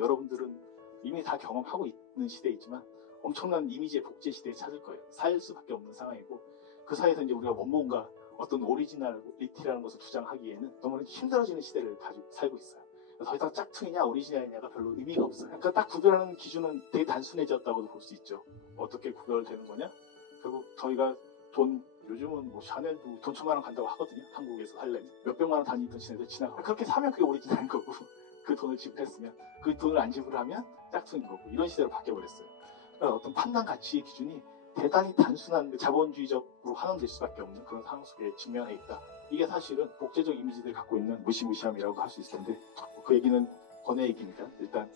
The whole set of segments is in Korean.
여러분들은 이미 다 경험하고 있는 시대이지만 엄청난 이미지의 복제 시대에 찾을 거예요. 살 수밖에 없는 상황이고, 그 사이에서 이제 우리가 뭔가 어떤 오리지널리티라는 것을 주장하기에는 너무 힘들어지는 시대를 가지고 살고 있어요. 더 이상 짝퉁이냐 오리지널이냐가 별로 의미가 없어요. 그러니까 딱 구별하는 기준은 되게 단순해졌다고도 볼 수 있죠. 어떻게 구별되는 거냐? 결국 저희가 요즘은 뭐 샤넬도 돈 1,000만 원 간다고 하거든요. 한국에서 살려면 몇백만 원 단위 돈치는데 지나가. 그렇게 사면 그게 오리지널인 거고, 그 돈을 지불했으면, 그 돈을 안 지불하면 짝퉁인 거고, 이런 시대로 바뀌어버렸어요. 그러니까 어떤 판단 가치의 기준이 대단히 단순한 자본주의적으로 환원될 수밖에 없는 그런 상황 속에 직면해 있다. 이게 사실은 복제적 이미지들이 갖고 있는 무시무시함이라고 할 수 있을 텐데, 그 얘기는 번외 얘기입니다. 일단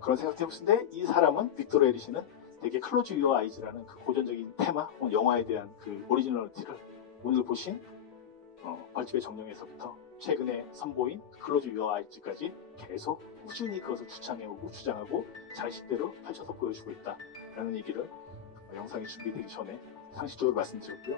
그런 생각 해보시는데, 이 사람은 빅토르 에리시는 되게 클로즈 유어 아이즈라는 그 고전적인 테마, 영화에 대한 그 오리지널리티를 오늘 보신 벌집의 정령에서부터 최근에 선보인 클로즈 유어 아이즈까지 계속 꾸준히 그것을 주창해오고 주장하고 자식대로 펼쳐서 보여주고 있다라는 얘기를 영상이 준비되기 전에 상식적으로 말씀드렸고요.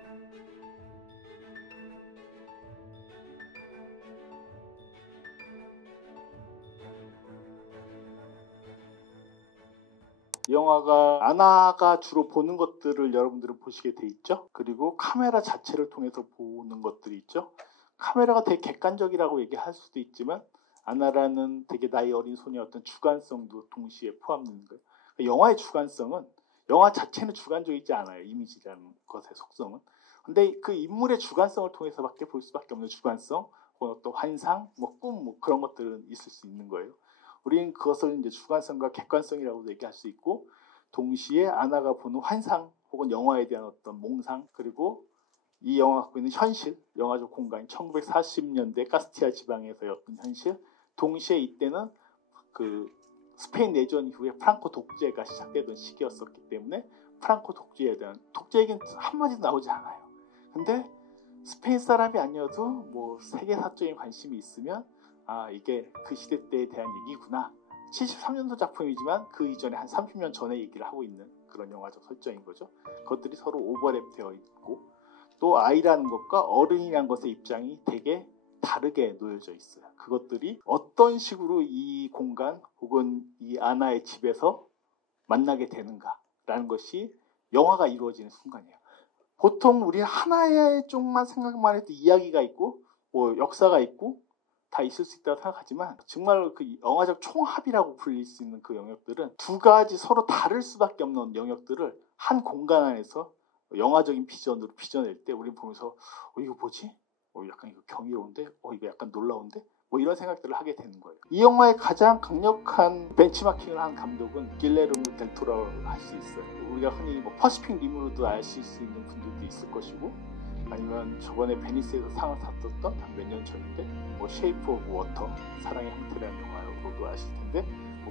이 영화가 아나가 주로 보는 것들을 여러분들은 보시게 돼 있죠. 그리고 카메라 자체를 통해서 보는 것들이 있죠. 카메라가 되게 객관적이라고 얘기할 수도 있지만 아나라는 되게 나이 어린 소녀의 어떤 주관성도 동시에 포함되는 거예요. 영화의 주관성은, 영화 자체는 주관적이지 않아요. 이미지라는 것의 속성은. 근데 그 인물의 주관성을 통해서밖에 볼 수밖에 없는 주관성, 또 환상, 꿈, 그런 것들은 있을 수 있는 거예요. 우리는 그것을 이제 주관성과 객관성이라고도 얘기할 수 있고, 동시에 아나가 보는 환상 혹은 영화에 대한 어떤 몽상, 그리고 이 영화가 갖고 있는 현실, 영화적 공간, 1940년대 카스티아 지방에서의 어떤 현실, 동시에 이때는 그 스페인 내전 이후에 프랑코 독재가 시작되던 시기였었기 때문에 프랑코 독재에 대한 독재 얘기는 한마디도 나오지 않아요. 근데 스페인 사람이 아니어도 뭐 세계사적인 관심이 있으면 이게 그 시대 때에 대한 얘기구나. 73년도 작품이지만 그 이전에 한 30년 전에 얘기를 하고 있는 그런 영화적 설정인 거죠. 그것들이 서로 오버랩되어 있고, 또 아이라는 것과 어른이라는 것의 입장이 되게 다르게 놓여져 있어요. 그것들이 어떤 식으로 이 공간 혹은 이 아나의 집에서 만나게 되는가라는 것이 영화가 이루어지는 순간이에요. 보통 우리 하나의 쪽만 생각만 해도 이야기가 있고 역사가 있고 다 있을 수 있다고 생각하지만, 정말 그 영화적 총합이라고 불릴 수 있는 그 영역들은 두 가지 서로 다를 수밖에 없는 영역들을 한 공간 안에서 영화적인 비전으로 빚어낼 때 우리 보면서 이거 뭐지? 약간 이거 경이로운데? 이거 약간 놀라운데? 이런 생각들을 하게 되는 거예요. 이 영화의 가장 강력한 벤치마킹을 한 감독은 길레르모 델 토로라고 할 수 있어요. 우리가 흔히 퍼시픽 림으로도 아실 수 있는 분들도 있을 것이고, 아니면 저번에 베니스에서 상을 탔었던 한 몇 년 전인데 쉐이프 오브 워터, 사랑의 형태라는 영화로도 아실 텐데,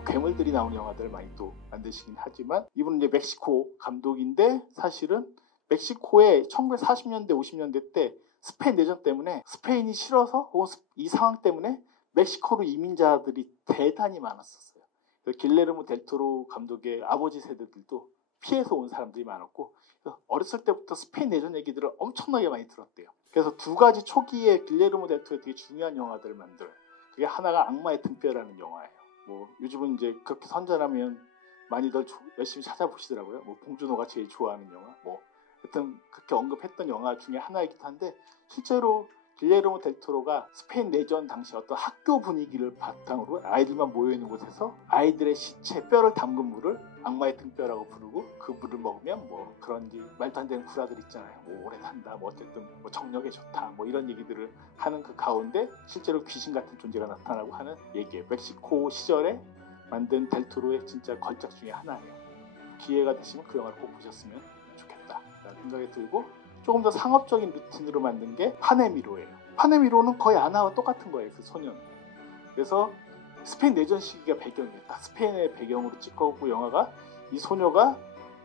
괴물들이 나오는 영화들을 많이 또 만드시긴 하지만, 이분은 이제 멕시코 감독인데, 사실은 멕시코에 1940년대 50년대 때 스페인 내전 때문에, 스페인이 싫어서 혹은 이 상황 때문에 멕시코로 이민자들이 대단히 많았었어요. 길레르모 델 토로 감독의 아버지 세대들도 피해서 온 사람들이 많았고, 어렸을 때부터 스페인 내전 얘기들을 엄청나게 많이 들었대요. 그래서 두 가지 초기에 길레르모 델 토로의 되게 중요한 영화들을 만들어요. 그게 하나가 악마의 등뼈라는 영화예요. 요즘은 이제 그렇게 선전하면 많이들 열심히 찾아보시더라고요. 봉준호가 제일 좋아하는 영화, 하여튼 그렇게 언급했던 영화 중에 하나이기도 한데, 실제로 길레르모 델 토로가 스페인 내전 당시 어떤 학교 분위기를 바탕으로 아이들만 모여있는 곳에서 아이들의 시체, 뼈를 담근 물을 악마의 등뼈라고 부르고, 그 물을 먹으면 그런지 말도 안 되는 구라들 있잖아요. 오래 산다, 어쨌든 정력에 좋다, 이런 얘기들을 하는 그 가운데 실제로 귀신 같은 존재가 나타나고 하는 얘기예요. 멕시코 시절에 만든 델 토로의 진짜 걸작 중에 하나예요. 기회가 되시면 그 영화를 꼭 보셨으면 좋겠다라는 생각이 들고, 조금 더 상업적인 루틴으로 만든 게 파네미로예요. 파네미로는 거의 아나와 똑같은 거예요, 그 소년. 그래서 스페인 내전 시기가 배경이에요. 스페인의 배경으로 찍었고, 영화가 이 소녀가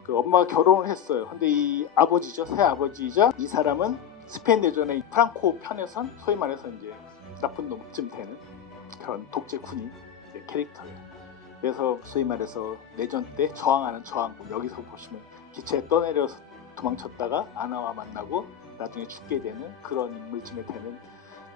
그 엄마가 결혼을 했어요. 근데 이 아버지죠, 새 아버지이자 이 사람은 스페인 내전의 프랑코 편에선 소위 말해서 이제 나쁜 놈쯤 되는 그런 독재 군인 캐릭터예요. 그래서 소위 말해서 내전 때 저항하는 저항군, 여기서 보시면 기차에 떠내려서 도망쳤다가 아나와 만나고 나중에 죽게 되는 그런 인물쯤에 되는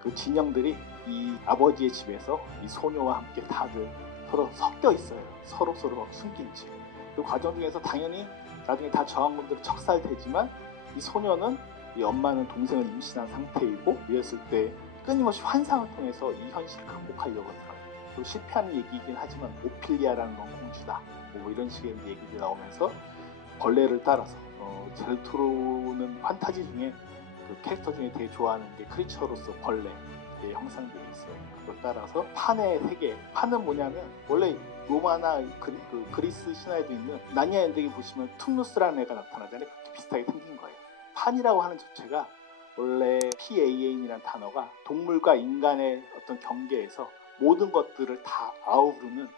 그 진영들이 이 아버지의 집에서 이 소녀와 함께 다들 서로 섞여 있어요. 서로 막 숨긴 채. 그 과정 중에서 당연히 나중에 다 저항군들이 척살되지만 이 소녀는 이 엄마는 동생을 임신한 상태이고 이랬을 때 끊임없이 환상을 통해서 이 현실을 극복하려고 하더라고요. 또 실패하는 얘기이긴 하지만 오피리아라는 건 공주다. 뭐 이런 식의 얘기들이 나오면서 벌레를 따라서 델토로는 판타지 중에 그 캐릭터 중에 되게 좋아하는 게 크리처로서 벌레의 형상들이 있어요. 그걸 따라서 판의 세계, 판은 뭐냐면 원래 로마나 그리스 신화에도 있는 나니아 연대기 보시면 툰누스라는 애가 나타나잖아요. 그렇게 비슷하게 생긴 거예요. 판이라고 하는 자체가 원래 PAN이라는 단어가 동물과 인간의 어떤 경계에서 모든 것들을 다 아우르는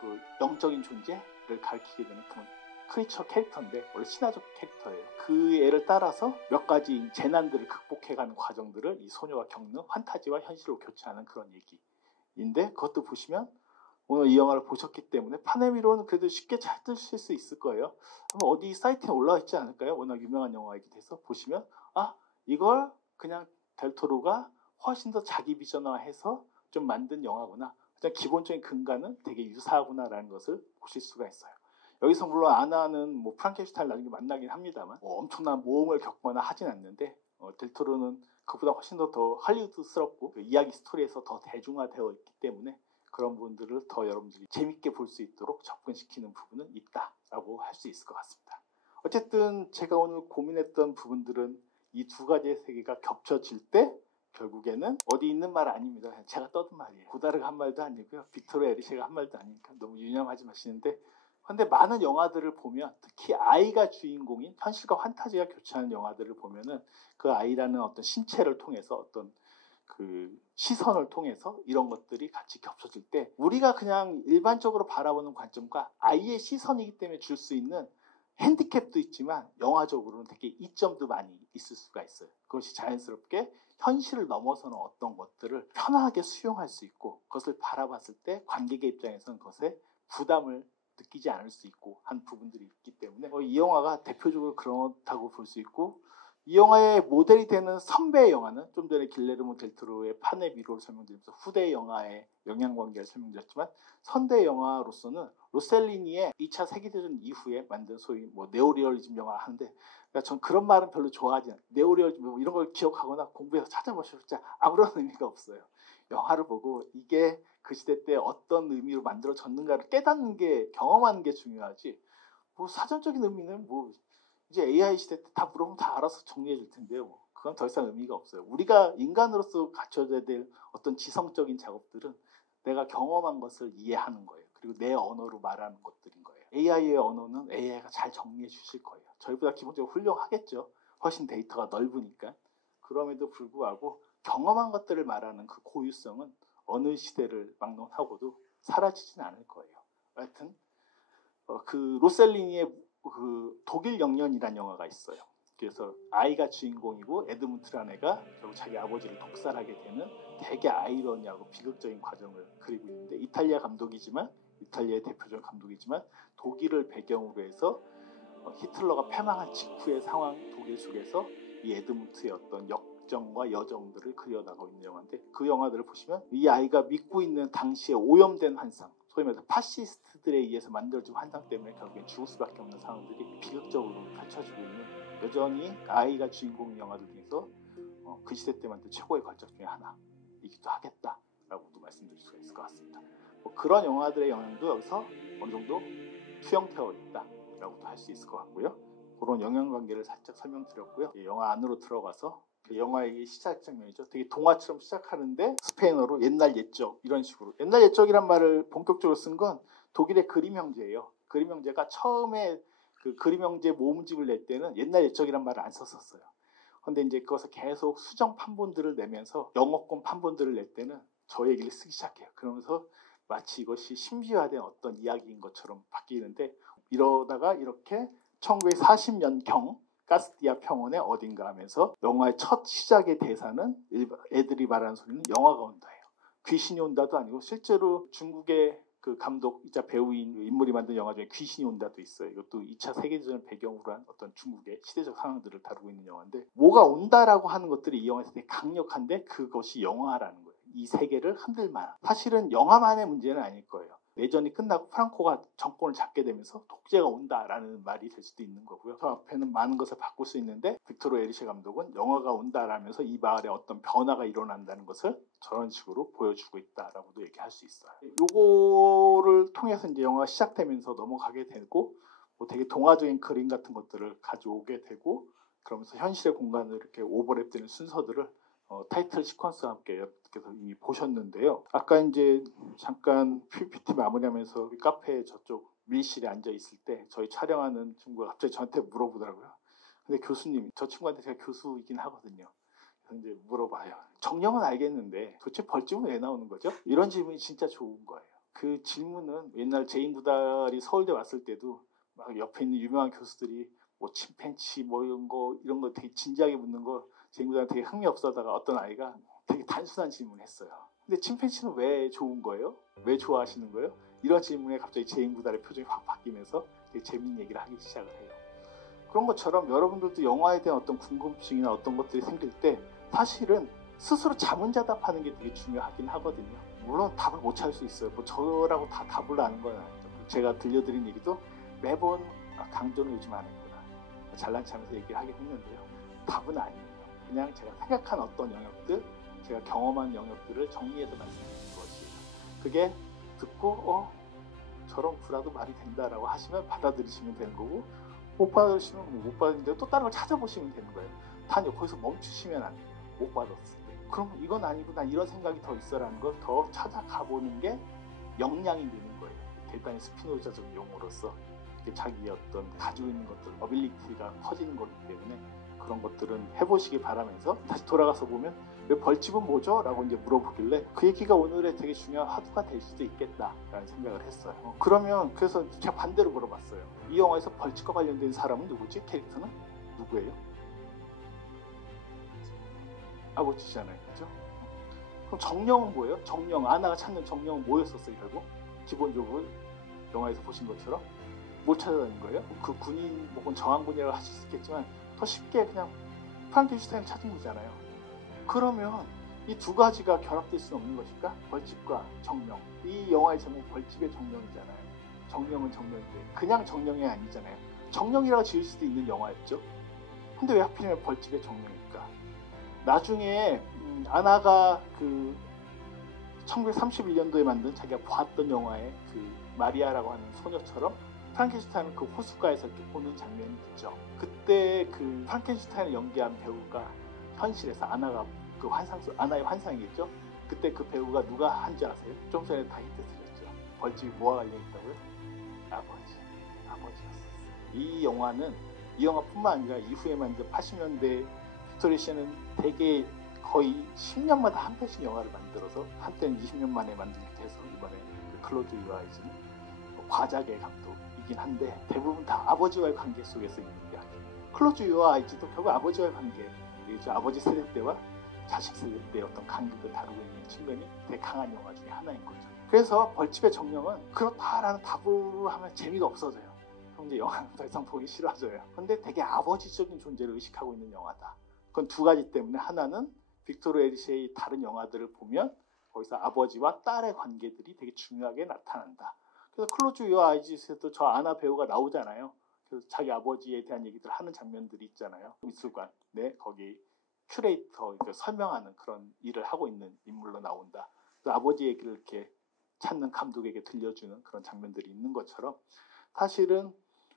그 영적인 존재를 가리키게 되는 그런 크리처 캐릭터인데 원래 신화적 캐릭터예요. 그 애를 따라서 몇 가지 재난들을 극복해가는 과정들을 이 소녀가 겪는 판타지와 현실로 교차하는 그런 얘기인데 그것도 보시면 오늘 이 영화를 보셨기 때문에 파네미로는 그래도 쉽게 찾으실 수 있을 거예요. 아마 어디 사이트에 올라와 있지 않을까요? 워낙 유명한 영화이기도 해서 보시면 이걸 그냥 델토로가 훨씬 더 자기 비전화해서 좀 만든 영화구나. 그냥 기본적인 근간은 되게 유사하구나라는 것을 보실 수가 있어요. 여기서 물론 아나는 뭐 프랑켄슈타인 나중에 만나긴 합니다만 엄청난 모험을 겪거나 하진 않는데 델토로는 그보다 훨씬 더 할리우드스럽고 그 이야기 스토리에서 더 대중화되어 있기 때문에 그런 부분들을 더 여러분들이 재밌게 볼 수 있도록 접근시키는 부분은 있다라고 할 수 있을 것 같습니다. 어쨌든 제가 오늘 고민했던 부분들은 이 두 가지의 세계가 겹쳐질 때 결국에는 어디 있는 말 아닙니다. 제가 떠든 말이에요. 고다르가 한 말도 아니고요. 빅토르 에리셰가 한 말도 아니니까 너무 유념하지 마시는데 근데 많은 영화들을 보면 특히 아이가 주인공인 현실과 판타지가 교차하는 영화들을 보면은 그 아이라는 어떤 신체를 통해서 어떤 그 시선을 통해서 이런 것들이 같이 겹쳐질 때 우리가 그냥 일반적으로 바라보는 관점과 아이의 시선이기 때문에 줄 수 있는 핸디캡도 있지만 영화적으로는 되게 이점도 많이 있을 수가 있어요. 그것이 자연스럽게 현실을 넘어서는 어떤 것들을 편하게 수용할 수 있고 그것을 바라봤을 때 관객의 입장에서는 그것에 부담을 느끼지 않을 수 있고 한 부분들이 있기 때문에 이 영화가 대표적으로 그렇다고 볼 수 있고 이 영화의 모델이 되는 선배의 영화는 좀 전에 길레르모 델토로의 판의 미로를 설명드리면서 후대 영화의 영향관계를 설명드렸지만 선대 영화로서는 로셀리니의 2차 세계대전 이후에 만든 소위 뭐 네오리얼리즘 영화 하는데 그러니까 전 그런 말은 별로 좋아하지 않아요. 네오리얼리즘 뭐 이런 걸 기억하거나 공부해서 찾아보셔야 아무런 의미가 없어요. 영화를 보고 이게 그 시대 때 어떤 의미로 만들어졌는가를 깨닫는 게 경험하는 게 중요하지 뭐 사전적인 의미는 뭐 이제 AI 시대 때 다 물어보면 다 알아서 정리해 줄 텐데요. 그건 더 이상 의미가 없어요. 우리가 인간으로서 갖춰져야 될 어떤 지성적인 작업들은 내가 경험한 것을 이해하는 거예요. 그리고 내 언어로 말하는 것들인 거예요. AI의 언어는 AI가 잘 정리해 주실 거예요. 저희보다 기본적으로 훌륭하겠죠. 훨씬 데이터가 넓으니까. 그럼에도 불구하고 경험한 것들을 말하는 그 고유성은 어느 시대를 막론하고도 사라지진 않을 거예요. 하여튼 그 로셀리니의 그 독일 영년이라는 영화가 있어요. 그래서 아이가 주인공이고 에드문트라는 애가 결국 자기 아버지를 독살하게 되는 되게 아이러니하고 비극적인 과정을 그리고 있는데 이탈리아 감독이지만 이탈리아의 대표적인 감독이지만 독일을 배경으로 해서 히틀러가 패망한 직후의 상황 독일 속에서 이 에드문트의 어떤 역정과 여정들을 그려나가고 있는 영화인데 그 영화들을 보시면 이 아이가 믿고 있는 당시의 오염된 환상 소위 말해서 파시스트들에 의해서 만들어진 환상 때문에 결국엔 죽을 수밖에 없는 상황들이 비극적으로 펼쳐지고 있는 여전히 아이가 주인공인 영화들 중에서 그 시대 때 만든 최고의 걸작 중에 하나이기도 하겠다라고도 말씀드릴 수가 있을 것 같습니다. 뭐 그런 영화들의 영향도 여기서 어느 정도 투영되어 있다라고도 할 수 있을 것 같고요. 그런 영향관계를 살짝 설명드렸고요. 영화 안으로 들어가서 영화의 시작 장면이죠. 되게 동화처럼 시작하는데 스페인어로 옛날 옛적 이런 식으로 옛날 옛적이란 말을 본격적으로 쓴 건 독일의 그림 형제예요. 그림 형제가 처음에 그 그림 형제 모음집을 낼 때는 옛날 옛적이란 말을 안 썼었어요. 근데 이제 그것을 계속 수정 판본들을 내면서 영어권 판본들을 낼 때는 저 얘기를 쓰기 시작해요. 그러면서 마치 이것이 심지화된 어떤 이야기인 것처럼 바뀌는데 이러다가 이렇게 1940년경 가스티아 평원의 어딘가 하면서 영화의 첫 시작의 대사는 애들이 말하는 소리는 영화가 온다예요. 귀신이 온다도 아니고 실제로 중국의 그 감독이자 배우인 인물이 만든 영화 중에 귀신이 온다도 있어요. 이것도 2차 세계대전을 배경으로 한 어떤 중국의 시대적 상황들을 다루고 있는 영화인데 뭐가 온다라고 하는 것들이 이 영화에서 되게 강력한데 그것이 영화라는 거예요. 이 세계를 흔들 만한 사실은 영화만의 문제는 아닐 거예요. 내전이 끝나고 프랑코가 정권을 잡게 되면서 독재가 온다라는 말이 될 수도 있는 거고요. 저 앞에는 많은 것을 바꿀 수 있는데 빅토르 에리셰 감독은 영화가 온다라면서 이 마을에 어떤 변화가 일어난다는 것을 저런 식으로 보여주고 있다라고도 얘기할 수 있어요. 요거를 통해서 이제 영화가 시작되면서 넘어가게 되고 뭐 되게 동화적인 그림 같은 것들을 가져오게 되고 그러면서 현실의 공간을 이렇게 오버랩되는 순서들을 타이틀 시퀀스와 함께 여러분께서 이미 보셨는데요. 아까 이제 잠깐 PPT 마무리하면서 카페 저쪽 밀실에 앉아 있을 때 저희 촬영하는 친구가 갑자기 저한테 물어보더라고요. 근데 교수님, 저 친구한테 제가 교수이긴 하거든요. 그래서 이제 물어봐요. 정령은 알겠는데 도대체 벌집은 왜 나오는 거죠? 이런 질문이 진짜 좋은 거예요. 그 질문은 옛날 제인 구달이 서울대 왔을 때도 막 옆에 있는 유명한 교수들이 뭐 침팬치 뭐 이런 거 되게 진지하게 묻는 거 제인구달한테 되게 흥미 없어하다가 어떤 아이가 되게 단순한 질문을 했어요. 근데 침팬치는 왜 좋은 거예요? 왜 좋아하시는 거예요? 이런 질문에 갑자기 제인구달의 표정이 확 바뀌면서 되게 재밌는 얘기를 하기 시작을 해요. 그런 것처럼 여러분들도 영화에 대한 어떤 궁금증이나 어떤 것들이 생길 때 사실은 스스로 자문자답하는 게 되게 중요하긴 하거든요. 물론 답을 못 찾을 수 있어요. 뭐 저라고 다 답을 아는 건 아니죠. 제가 들려드린 얘기도 매번 강조는 요즘 안 했구나. 잘난 척하면서 얘기를 하긴 했는데요. 답은 아니에요. 그냥 제가 생각한 어떤 영역들, 제가 경험한 영역들을 정리해서 말씀드리는 것이에요. 그게 듣고 저런 구라도 말이 된다라고 하시면 받아들이시면 되는 거고 못 받으시면 못 받는데 또 다른 걸 찾아보시면 되는 거예요. 단 거기서 멈추시면 안 돼요. 못 받았을 때. 그럼 이건 아니고 난 이런 생각이 더 있어라는 걸 더 찾아가보는 게 역량이 되는 거예요. 대단히 스피노자적 용어로서 자기의 어떤 가지고 있는 것들, 어빌리티가 커지는 거기 때문에 그런 것들은 해보시기 바라면서 다시 돌아가서 보면 왜 벌집은 뭐죠? 라고 이제 물어보길래 그 얘기가 오늘의 되게 중요한 화두가 될 수도 있겠다라는 생각을 했어요. 그러면 그래서 제가 반대로 물어봤어요. 이 영화에서 벌집과 관련된 사람은 누구지? 캐릭터는? 누구예요? 아버지잖아요. 그죠? 그럼 정령은 뭐예요? 정령, 아나가 찾는 정령은 뭐였었어요, 결국? 기본적으로 영화에서 보신 것처럼 뭘 찾아다닌 거예요? 그 군인 혹은 정황군이라고 하실 수 있겠지만 더 쉽게 그냥 프랑켄슈타인을 찾은 거잖아요. 그러면 이 두 가지가 결합될 수는 없는 것일까? 벌집과 정령. 이 영화의 제목 벌집의 정령이잖아요. 정령은 정령인데 그냥 정령이 아니잖아요. 정령이라고 지을 수도 있는 영화였죠. 근데 왜 하필이면 벌집의 정령일까? 나중에 아나가 그 1931년도에 만든 자기가 봤던 영화의 그 마리아라고 하는 소녀처럼 프랑켄슈타인을 그 호숫가에서 이렇게 보는 장면이 있죠. 그때 그 프랑켄슈타인을 연기한 배우가 현실에서 아나가 그 아나의 환상이겠죠. 그때 그 배우가 누가 한지 아세요? 좀 전에 다 힌트 드렸죠. 벌집이 뭐와 관련 있다고요? 아버지였어요. 이 영화는 이 영화뿐만 아니라 이후에 만든 80년대 빅토리 씨는 되게 거의 10년마다 한 편씩 영화를 만들어서 한때는 20년 만에 만들기도 해서 이번에 그 클로드 유아이즈는 과작의 감독이긴 한데 대부분 다 아버지와의 관계 속에서 있는 이야기. 클로드 유아이즈도 결국 아버지와의 관계, 아버지 세대 때와 자식 세대 때의 어떤 간극을 다루고 있는 측면이 되게 강한 영화 중에 하나인 거죠. 그래서 벌집의 정령은 그렇다라는 답으로 하면 재미가 없어져요. 그럼 이제 영화는 더 이상 보기 싫어져요. 근데 되게 아버지적인 존재를 의식하고 있는 영화다. 그건 두 가지 때문에 하나는 빅토르 에리셰의 다른 영화들을 보면 거기서 아버지와 딸의 관계들이 되게 중요하게 나타난다. 그래서 클로즈 유어 아이즈에서도 저 아나 배우가 나오잖아요. 그래서 자기 아버지에 대한 얘기들 하는 장면들이 있잖아요. 미술관, 네, 거기 큐레이터 설명하는 그런 일을 하고 있는 인물로 나온다. 그래서 아버지 얘기를 이렇게 찾는 감독에게 들려주는 그런 장면들이 있는 것처럼 사실은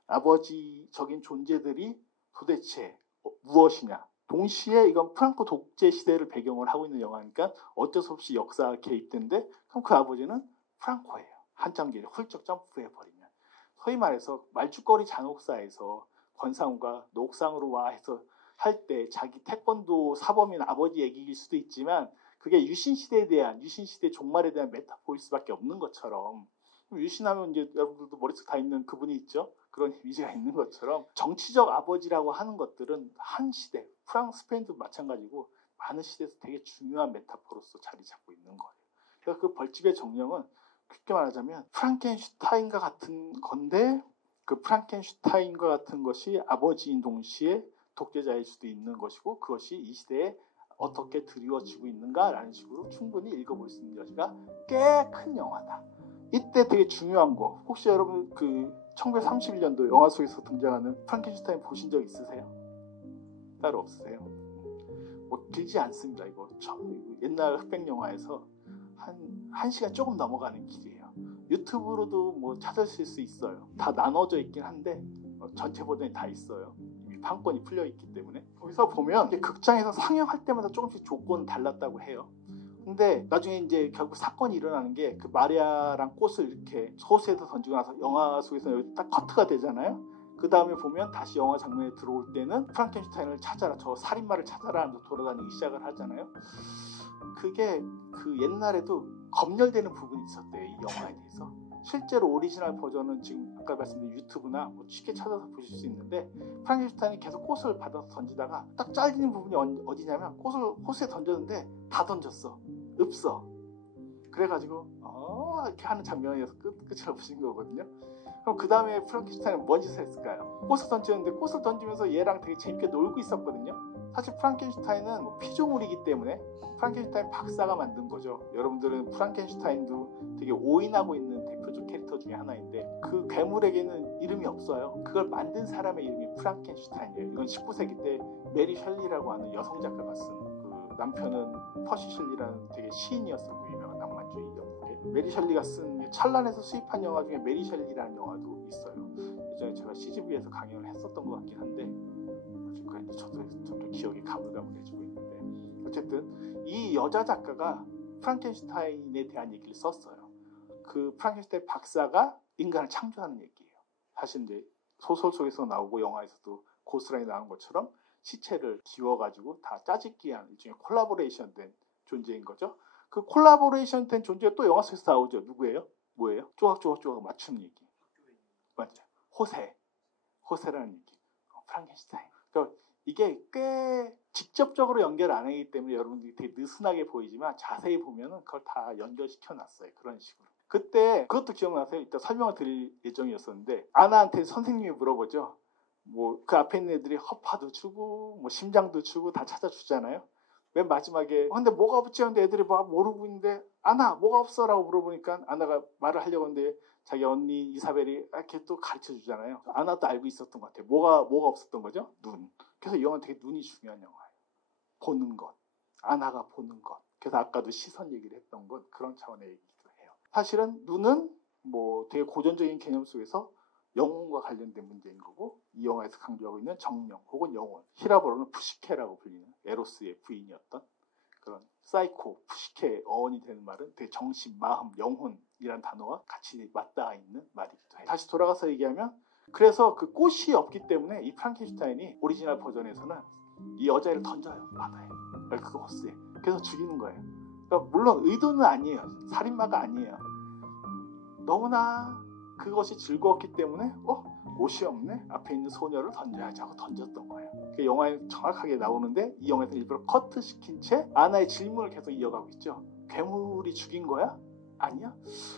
아버지적인 존재들이 도대체 무엇이냐. 동시에 이건 프랑코 독재 시대를 배경을 하고 있는 영화니까 어쩔 수 없이 역사가 개입된데 그럼 그 아버지는 프랑코예요. 한참 뒤에 훌쩍 점프해버리면. 소위 말해서 말죽거리 잔혹사에서 권상우가 녹상으로 와 해서 할 때 자기 태권도 사범인 아버지 얘기일 수도 있지만 그게 유신시대에 대한 유신시대 종말에 대한 메타포일 수밖에 없는 것처럼 유신하면 이제 여러분들도 머릿속에 다 있는 그분이 있죠. 그런 이미지가 있는 것처럼 정치적 아버지라고 하는 것들은 한 시대, 프랑스, 스페인도 마찬가지고 많은 시대에서 되게 중요한 메타포로서 자리 잡고 있는 거예요. 그래서 그 벌집의 정령은 쉽게 말하자면 프랑켄슈타인과 같은 건데 그 프랑켄슈타인과 같은 것이 아버지인 동시에 독재자일 수도 있는 것이고 그것이 이 시대에 어떻게 드리워지고 있는가라는 식으로 충분히 읽어볼 수 있는 여지가 꽤 큰 영화다. 이때 되게 중요한 거, 혹시 여러분 그 1931년도 영화 속에서 등장하는 프랑켄슈타인 보신 적 있으세요? 따로 없으세요? 뭐 길지 않습니다. 이거 옛날 흑백 영화에서 한 시간 조금 넘어가는 길이에요. 유튜브로도 뭐 찾으실 수 있어요. 다 나눠져 있긴 한데 전체 버전이 다 있어요. 이미 판권이 풀려 있기 때문에. 거기서 보면 극장에서 상영할 때마다 조금씩 조건은 달랐다고 해요. 근데 나중에 이제 결국 사건이 일어나는 게 그 마리아랑 꽃을 이렇게 호수에서 던지고 나서 영화 속에서 여기 딱 커트가 되잖아요. 그 다음에 보면 다시 영화 장면에 들어올 때는 프랑켄슈타인을 찾아라, 저 살인마를 찾아라 하면서 돌아다니기 시작을 하잖아요. 그게 그 옛날에도 검열되는 부분이 있었대요, 이 영화에 대해서. 실제로 오리지널 버전은 지금 아까 말씀드린 유튜브나 뭐 쉽게 찾아서 보실 수 있는데, 프랑켄슈타인이 계속 꽃을 받아서 던지다가 딱 잘리는 부분이 어디냐면 꽃을 호수에 던졌는데 다 던졌어. 없어. 그래가지고 이렇게 하는 장면에서 끝을 보신 거거든요. 그럼 그 다음에 프랑켄슈타인은 뭔 짓을 했을까요? 꽃을 던졌는데 꽃을 던지면서 얘랑 되게 재밌게 놀고 있었거든요. 사실 프랑켄슈타인은 피조물이기 때문에 프랑켄슈타인 박사가 만든 거죠. 여러분들은 프랑켄슈타인도 되게 오인하고 있는 대표적 캐릭터 중에 하나인데, 그 괴물에게는 이름이 없어요. 그걸 만든 사람의 이름이 프랑켄슈타인이에요. 이건 19세기 때 메리 셜리라고 하는 여성 작가가 쓴, 그 남편은 퍼시 셜리라는 되게 시인이었었고 유명한 낭만주의 영국에, 메리 셜리가 쓴 찬란에서 수입한 영화 중에 메리 셜리라는 영화도 있어요. 예전에 제가 CGV에서 강연을 했었던 것 같긴 한데 저도 기억이 가물가물해지고 있는데, 어쨌든 이 여자 작가가 프랑켄슈타인에 대한 얘기를 썼어요. 그 프랑켄슈타인 박사가 인간을 창조하는 얘기예요. 사실 이제 소설 속에서 나오고 영화에서도 고스란히 나온 것처럼 시체를 기워가지고 다 짜집기한 일종의 콜라보레이션 된 존재인 거죠. 그 콜라보레이션 된 존재가 또 영화 속에서 나오죠. 누구예요? 뭐예요? 조각조각 맞추는 얘기. 맞죠? 호세라는 얘기. 프랑켄슈타인. 그러니까 이게 꽤 직접적으로 연결 안 하기 때문에 여러분들이 되게 느슨하게 보이지만 자세히 보면은 그걸 다 연결시켜 놨어요. 그런 식으로. 그때 그것도 기억나세요? 이따 설명을 드릴 예정이었었는데, 아나한테 선생님이 물어보죠. 뭐 그 앞에 있는 애들이 허파도 주고 뭐 심장도 주고 다 찾아주잖아요. 맨 마지막에 근데 뭐가 없지 하는데 애들이 막 모르고 있는데, 아나 뭐가 없어? 라고 물어보니까 아나가 말을 하려고 하는데 자기 언니 이사벨이 이렇게 또 가르쳐 주잖아요. 아나도 알고 있었던 것 같아요. 뭐가 없었던 거죠? 눈. 그래서 이 영화는 되게 눈이 중요한 영화예요. 보는 것. 아나가 보는 것. 그래서 아까도 시선 얘기를 했던 건 그런 차원의 얘기도 해요. 사실은 눈은 뭐 되게 고전적인 개념 속에서 영혼과 관련된 문제인 거고, 이 영화에서 강조하고 있는 정령 혹은 영혼, 히라보로는 푸시케라고 불리는 에로스의 부인이었던 그런 사이코, 푸시케의 어원이 되는 말은 되게 정신, 마음, 영혼이란 단어와 같이 맞닿아 있는 말이기도 해요. 다시 돌아가서 얘기하면, 그래서 그 꽃이 없기 때문에 이 프랑켄슈타인이 오리지널 버전에서는 이 여자애를 던져요, 바다에, 그 호스에. 그래서 죽이는 거예요. 그러니까 물론 의도는 아니에요. 살인마가 아니에요. 너무나 그것이 즐거웠기 때문에 옷이 없네? 앞에 있는 소녀를 던져야지 하고 던졌던 거예요. 그 영화에 정확하게 나오는데, 이 영화에서 일부러 커트시킨 채 아나의 질문을 계속 이어가고 있죠. 괴물이 죽인 거야? 아니야?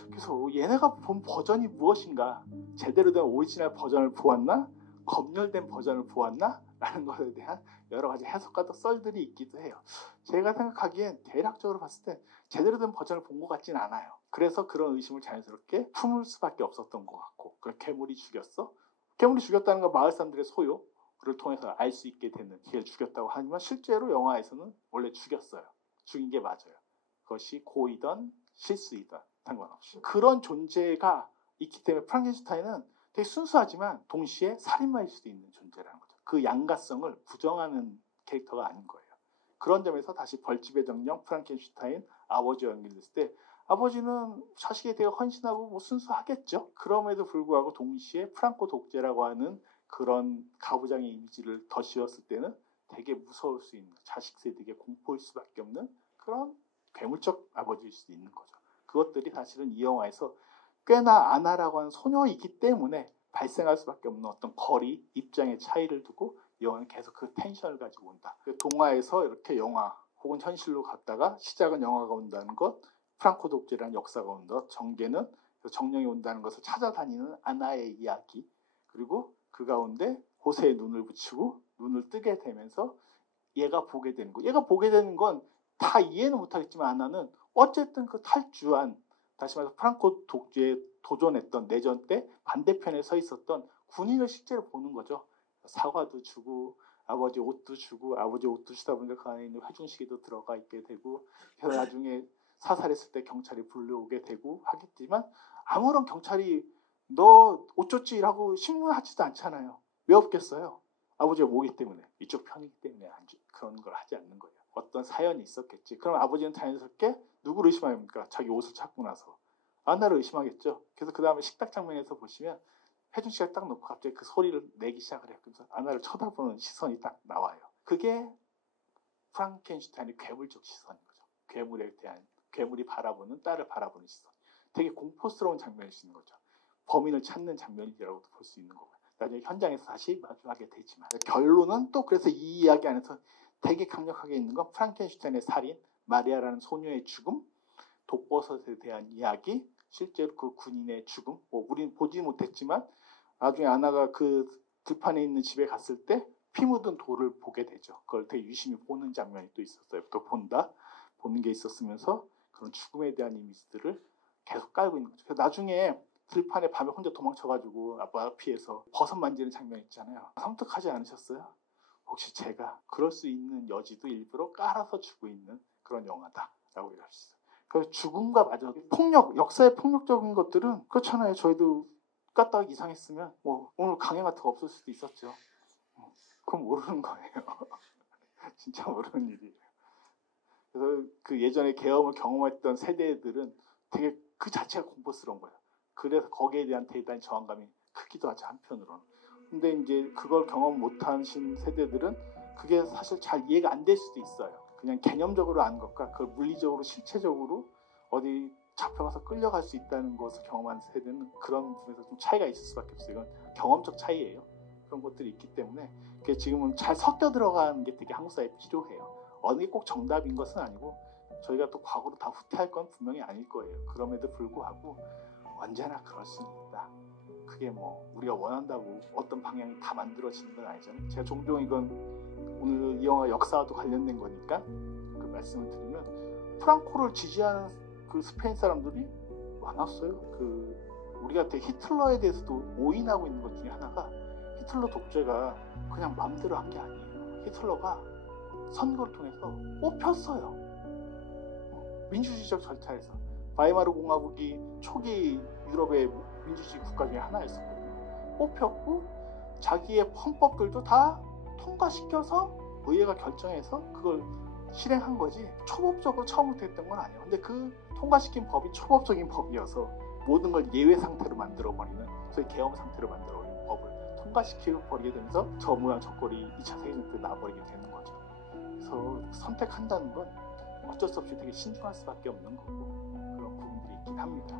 그래서 얘네가 본 버전이 무엇인가? 제대로 된 오리지널 버전을 보았나? 검열된 버전을 보았나? 라는 것에 대한 여러 가지 해석과 또 썰들이 있기도 해요. 제가 생각하기엔 대략적으로 봤을 때 제대로 된 버전을 본 것 같진 않아요. 그래서 그런 의심을 자연스럽게 품을 수밖에 없었던 것 같고, 그걸 괴물이 죽였어? 괴물이 죽였다는 건 마을 사람들의 소요를 통해서 알 수 있게 되는, 걔를 죽였다고 하지만 실제로 영화에서는 원래 죽였어요. 죽인 게 맞아요. 그것이 고의든 실수이든 상관없이. 그런 존재가 있기 때문에 프랑켄슈타인은 되게 순수하지만 동시에 살인마일 수도 있는 존재라는 거죠. 그 양가성을 부정하는 캐릭터가 아닌 거예요. 그런 점에서 다시 벌집의 정령, 프랑켄슈타인, 아버지와 연결됐을 때, 아버지는 자식에 대해 헌신하고 뭐 순수하겠죠. 그럼에도 불구하고 동시에 프랑코 독재라고 하는 그런 가부장의 이미지를 더 씌웠을 때는 되게 무서울 수 있는, 자식 세대에게 공포일 수밖에 없는 그런 괴물적 아버지일 수도 있는 거죠. 그것들이 사실은 이 영화에서 꽤나 아나라고 하는 소녀이기 때문에 발생할 수밖에 없는 어떤 거리, 입장의 차이를 두고 이 영화는 계속 그 텐션을 가지고 온다. 동화에서 이렇게 영화 혹은 현실로 갔다가 시작은 영화가 온다는 것, 프랑코 독재라는 역사가 온다는 것, 전개는 정령이 온다는 것을 찾아다니는 아나의 이야기, 그리고 그 가운데 호세의 눈을 붙이고 눈을 뜨게 되면서 얘가 보게 되는 거. 얘가 보게 되는 건 다 이해는 못하겠지만 아나는 어쨌든 그 탈주한 다시 말해서 프랑코 독재에 도전했던 내전 때 반대편에 서 있었던 군인을 실제로 보는 거죠. 사과도 주고 아버지 옷도 주고 아버지 옷도 주다 보니까 그 안에 있는 회중시계도 들어가 있게 되고 그래서 나중에 사살했을 때 경찰이 불려오게 되고 하겠지만 아무런 경찰이 너 옷 줬지라고 신문하지도 않잖아요. 왜 없겠어요? 아버지가 뭐기 때문에 이쪽 편이기 때문에 그런 걸 하지 않는 거예요. 어떤 사연이 있었겠지. 그럼 아버지는 자연스럽게 누구를 의심합니까? 자기 옷을 찾고 나서 아나를 의심하겠죠. 그래서 그 다음에 식탁 장면에서 보시면 혜준 씨가 딱 놓고 갑자기 그 소리를 내기 시작을 해요. 그래서 아나를 쳐다보는 시선이 딱 나와요. 그게 프랑켄슈타인의 괴물적 시선인 거죠. 괴물에 대한 괴물이 바라보는 딸을 바라보는 시선. 되게 공포스러운 장면이신 거죠. 범인을 찾는 장면이라고도 볼 수 있는 거고요. 나중에 현장에서 다시 마주하게 되지만 결론은 또 그래서 이 이야기 안에서 되게 강력하게 있는 건 프랑켄슈타인의 살인, 마리아라는 소녀의 죽음, 독버섯에 대한 이야기, 실제로 그 군인의 죽음, 우리는 보지 못했지만 나중에 아나가 그 들판에 있는 집에 갔을 때 피 묻은 돌을 보게 되죠. 그걸 되게 유심히 보는 장면이 또 있었어요. 또 보는 게 있었으면서 그런 죽음에 대한 이미지들을 계속 깔고 있는 거죠. 그래서 나중에 들판에 밤에 혼자 도망쳐가지고 아빠가 피해서 버섯 만지는 장면 있잖아요. 섬뜩하지 않으셨어요? 혹시 제가 그럴 수 있는 여지도 일부러 깔아서 주고 있는 그런 영화다라고 얘기할 수 있어요. 그 죽음과 마저 폭력, 역사의 폭력적인 것들은 그렇잖아요. 저희도 까딱 이상했으면 오늘 강행 같은 거 없을 수도 있었죠. 그건 모르는 거예요. 진짜 모르는 일이에요. 그래서 그 예전에 계엄을 경험했던 세대들은 되게 그 자체가 공포스러운 거예요. 그래서 거기에 대한 대단히 저항감이 크기도 하죠, 한편으로는. 근데 이제 그걸 경험 못하신 세대들은 그게 사실 잘 이해가 안 될 수도 있어요. 그냥 개념적으로 아는 것과 그걸 물리적으로 실체적으로 어디 잡혀가서 끌려갈 수 있다는 것을 경험한 세대는 그런 부분에서 좀 차이가 있을 수밖에 없어요. 이건 경험적 차이예요. 그런 것들이 있기 때문에 지금은 잘 섞여 들어가는 게 되게 한국 사회에 필요해요. 어느 게 꼭 정답인 것은 아니고 저희가 또 과거로 다 후퇴할 건 분명히 아닐 거예요. 그럼에도 불구하고 언제나 그럴 수는 있다. 그게 우리가 원한다고 어떤 방향이 다 만들어지는 건 아니잖아요. 제가 종종 이건 오늘 이 영화 역사와도 관련된 거니까 그 말씀을 드리면 프랑코를 지지하는 그 스페인 사람들이 많았어요. 우리가 되게 히틀러에 대해서도 오인하고 있는 것 중에 하나가 히틀러 독재가 그냥 마음대로 한 게 아니에요. 히틀러가 선거를 통해서 뽑혔어요. 민주주의적 절차에서. 바이마르 공화국이 초기 유럽의 민주주의 국가 중에 하나였었거든요. 뽑혔고 자기의 헌법들도 다 통과시켜서 의회가 결정해서 그걸 실행한 거지 초법적으로 처음부터 했던 건 아니에요. 근데 그 통과시킨 법이 초법적인 법이어서 모든 걸 예외 상태로 만들어버리는 소위 계엄 상태로 만들어버리는 법을 통과시키고 버리게 되면서 저 모양 저 꼴이 2차 세계대전 때 나와버리게 되는 거죠. 그래서 선택한다는 건 어쩔 수 없이 되게 신중할 수밖에 없는 거고 그런 부분들이 있긴 합니다.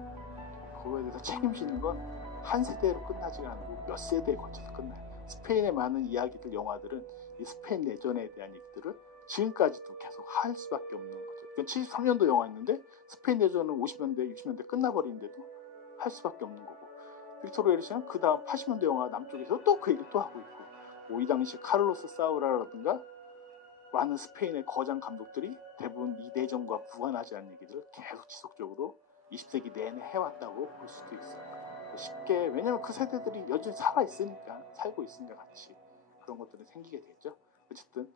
그거에 대해서 책임지는 건 한 세대로 끝나지가 않고 몇 세대에 걸쳐서 끝나요. 스페인의 많은 이야기들, 영화들은 이 스페인 내전에 대한 얘기들을 지금까지도 계속 할 수밖에 없는 거죠. 이건 73년도 영화였는데 스페인 내전은 50년대, 60년대 끝나버리는데도 할 수밖에 없는 거고 빅토르 에리시는 그 다음 80년대 영화 남쪽에서 또 그 얘기를 또 하고 있고 이 당시 카를로스 사우라라든가 많은 스페인의 거장 감독들이 대부분 이 내전과 무관하지 않은 얘기들을 계속 지속적으로 20세기 내내 해왔다고 볼 수도 있어요. 쉽게 왜냐면 그 세대들이 여전히 살고 있으니까 같이 그런 것들이 생기게 되죠. 어쨌든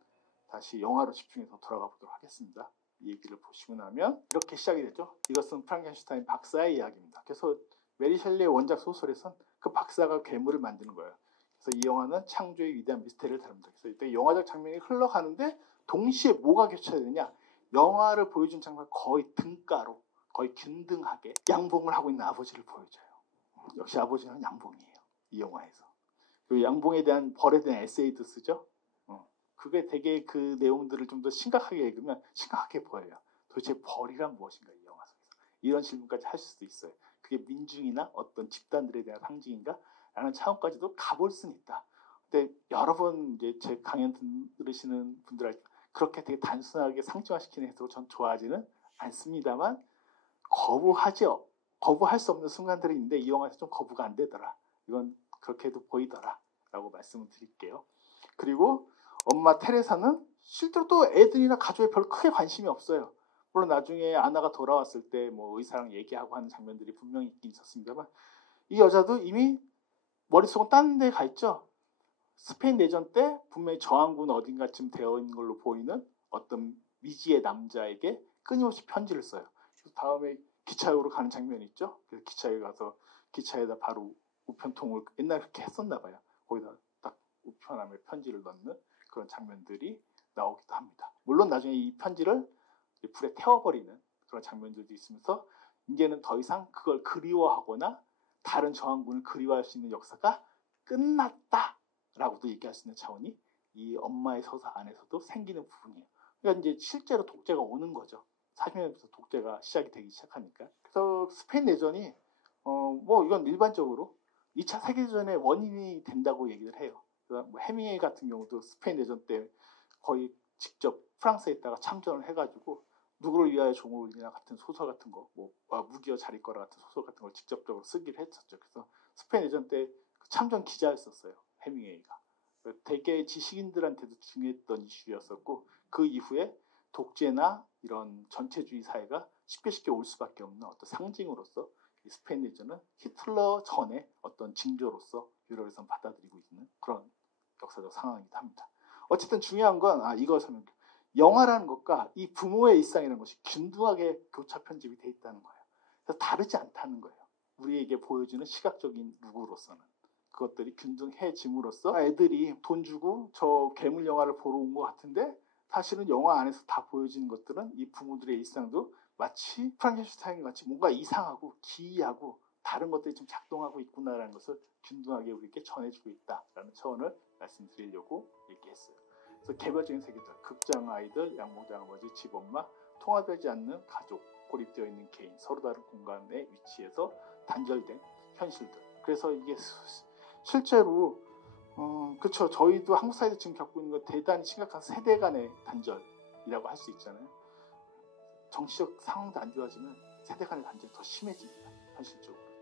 다시 영화로 집중해서 돌아가 보도록 하겠습니다. 이 얘기를 보시고 나면 이렇게 시작이 되죠. 이것은 프랑켄슈타인 박사의 이야기입니다. 그래서 메리 셸리의 원작 소설에선 그 박사가 괴물을 만드는 거예요. 그래서 이 영화는 창조의 위대한 미스테리를 다룹니다. 그래서 이때 영화적 장면이 흘러가는데 동시에 뭐가 겹쳐야 되냐? 영화를 보여준 장면 거의 등가로 거의 균등하게 양봉을 하고 있는 아버지를 보여줘요. 역시 아버지는 양봉이에요. 이 영화에서. 그 양봉에 대한 벌에 대한 에세이도 쓰죠. 그게 되게 그 내용들을 좀 더 심각하게 읽으면 심각하게 보여요. 도대체 벌이란 무엇인가 이 영화 속에서. 이런 질문까지 할 수도 있어요. 그게 민중이나 어떤 집단들에 대한 상징인가? 라는 차원까지도 가볼 수는 있다. 근데 여러 번 이제 제 강연 들으시는 분들 그렇게 되게 단순하게 상징화시키는 해석을 전 좋아하지는 않습니다만 거부할 수 없는 순간들이 있는데 이 영화에서 좀 거부가 안 되더라. 이건 그렇게도 보이더라. 라고 말씀을 드릴게요. 그리고 엄마 테레사는 실제로 또 애들이나 가족에 별로 크게 관심이 없어요. 물론 나중에 아나가 돌아왔을 때 뭐 의사랑 얘기하고 하는 장면들이 분명히 있긴 있었습니다만 이 여자도 이미 머릿속은 딴 데 가 있죠. 스페인 내전 때 분명히 저항군 어딘가쯤 되어 있는 걸로 보이는 어떤 미지의 남자에게 끊임없이 편지를 써요. 다음에 기차역으로 가는 장면이 있죠. 그래서 기차역에 가서 기차에다 바로 우편통을 옛날에 그렇게 했었나 봐요. 거기다 딱 우편함에 편지를 넣는 그런 장면들이 나오기도 합니다. 물론 나중에 이 편지를 불에 태워버리는 그런 장면들도 있으면서 이제는 더 이상 그걸 그리워하거나 다른 저항군을 그리워할 수 있는 역사가 끝났다라고도 얘기할 수 있는 차원이 이 엄마의 서사 안에서도 생기는 부분이에요. 그러니까 이제 실제로 독재가 오는 거죠. 40년부터 독재가 시작이 되기 시작하니까. 그래서 스페인 내전이 뭐 이건 일반적으로 2차 세계대전의 원인이 된다고 얘기를 해요. 그러니까 뭐 해밍웨이 같은 경우도 스페인 내전 때 거의 직접 프랑스에 있다가 참전을 해가지고 누구를 위하여 종을 울리나 같은 소설 같은 거, 뭐 무기여 잘 있거라 같은 소설 같은 걸 직접적으로 쓰기를 했었죠. 그래서 스페인 내전 때 참전 기자였었어요. 해밍웨이가. 되게 지식인들한테도 중요했던 이슈였었고 그 이후에 독재나 이런 전체주의 사회가 쉽게 올 수밖에 없는 어떤 상징으로서 이 스페인 내전은 히틀러 전의 어떤 징조로서 유럽에서 받아들이고 있는 그런 역사적 상황이기도 합니다. 어쨌든 중요한 건 이것은 영화라는 것과 이 부모의 일상이라는 것이 균등하게 교차 편집이 돼 있다는 거예요. 그래서 다르지 않다는 거예요. 우리에게 보여주는 시각적인 누구로서는 그것들이 균등해짐으로써 애들이 돈 주고 저 괴물 영화를 보러 온 것 같은데 사실은 영화 안에서 다 보여지는 것들은 이 부모들의 일상도 마치 프랑켄슈타인 같이 뭔가 이상하고 기이하고 다른 것들이 좀 작동하고 있구나라는 것을 균등하게 우리에게 전해주고 있다라는 차원을 말씀드리려고 얘기했어요. 그래서 개별적인 세계들, 극장 아이들, 양봉장 아버지, 집 엄마, 통합되지 않는 가족, 고립되어 있는 개인, 서로 다른 공간의 위치에서 단절된 현실들. 그래서 이게 실제로 그렇죠. 저희도 한국 사회에서 지금 겪고 있는 건 대단히 심각한 세대 간의 단절이라고 할 수 있잖아요. 정치적 상황도 안 좋아지면 세대 간의 단절이 더 심해집니다. 현실적으로.